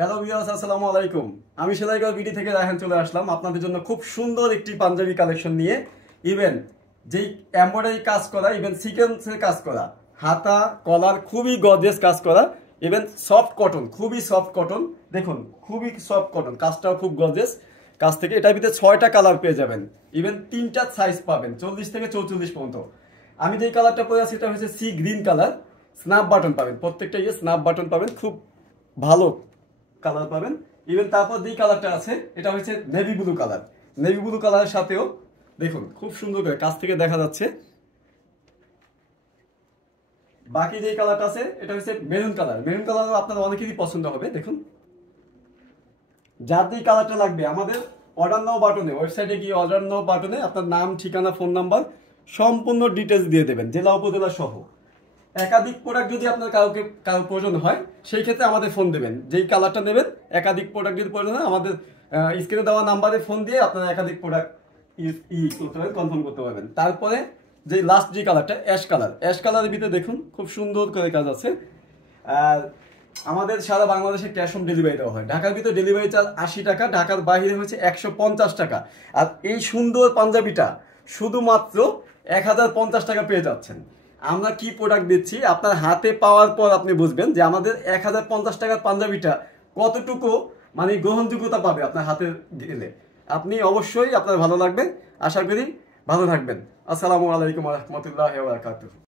Hello viewers, আসসালামু আলাইকুম। আমি সেলাইগড় বিডি থেকে রায়হান চলে আসলাম আপনাদের জন্য খুব সুন্দর একটি পাঞ্জাবি কালেকশন নিয়ে। ইভেন যেই এমব্রয়ডারি কাজ করা, ইভেন সিকোয়েন্সের কাজ করা, হাতা কলার খুবই গর্জিয়াস কাজ করা, ইভেন সফট কটন, খুবই সফট কটন। দেখুন খুবই সফট কটন, কাজটাও খুব গর্জিয়াস কাজ থেকে। এটার ভিতরে 6টা কালার পেয়ে যাবেন, ইভেন 3টা সাইজ পাবেন 40 থেকে 44 পর্যন্ত। আমি যেই কালারটা পরে আছি এটা হচ্ছে sea green colour. Snap button পাবেন, প্রত্যেকটা স্ন্যাপ বাটন পাবেন, খুব ভালো কালার পাবেন। ইভেন তারপর যেই কালারটা আছে এটা হচ্ছে navy blue colour. Navy blue কালারের সাথেও দেখুন খুব সুন্দর করে কাছ থেকে দেখা যাচ্ছে। বাকি যেই কালারটা আছে এটা হচ্ছে মেরুন কালার। মেরুন কালারও আপনার অনেকেরই পছন্দ হবে। দেখুন যার যেই কালারটা লাগবে আমাদের অর্ডার নাও বাটনে, ওয়েবসাইটে গিয়ে অর্ডার নাও বাটনে আপনার নাম, ঠিকানা, ফোন নাম্বার সম্পূর্ণ ডিটেলস দিয়ে দেবেন, জেলা উপজেলা সহ। একাধিক প্রোডাক্ট যদি আপনার কারো প্রয়োজন হয় সেই ক্ষেত্রে আমাদের ফোন দেবেন, যেই কালারটা নেবেন। একাধিক প্রোডাক্ট যদি প্রয়োজন হয় আমাদের স্ক্রিনে দেওয়া নাম্বারে ফোন দিয়ে আপনারা একাধিক প্রোডাক্ট করতে পারবেন, কনফার্ম করতে পারবেন। তারপরে যে লাস্ট যে কালারটা অ্যাশ কালার, অ্যাশ কালারের ভিতরে দেখুন খুব সুন্দর করে কাজ আছে। আর আমাদের সারা বাংলাদেশে ক্যাশ অন ডেলিভারি দেওয়া হয়। ঢাকার ভিতরে ডেলিভারি চার্জ 80 টাকা, ঢাকার বাইরে হচ্ছে 150 টাকা। আর এই সুন্দর পাঞ্জাবিটা শুধুমাত্র 1050 টাকা পেয়ে যাচ্ছেন। আমরা কি প্রোডাক্ট দিচ্ছি আপনার হাতে পাওয়ার পর আপনি বুঝবেন যে আমাদের 1050 টাকার পাঞ্জাবিটা কতটুকু মানে গ্রহণযোগ্যতা পাবে আপনার হাতে গেলে। আপনি অবশ্যই আপনার ভালো লাগবে, আশা করি ভালো থাকবেন। আসসালামু আলাইকুম ওয়া রাহমাতুল্লাহি ওয়া বারাকাতুহু।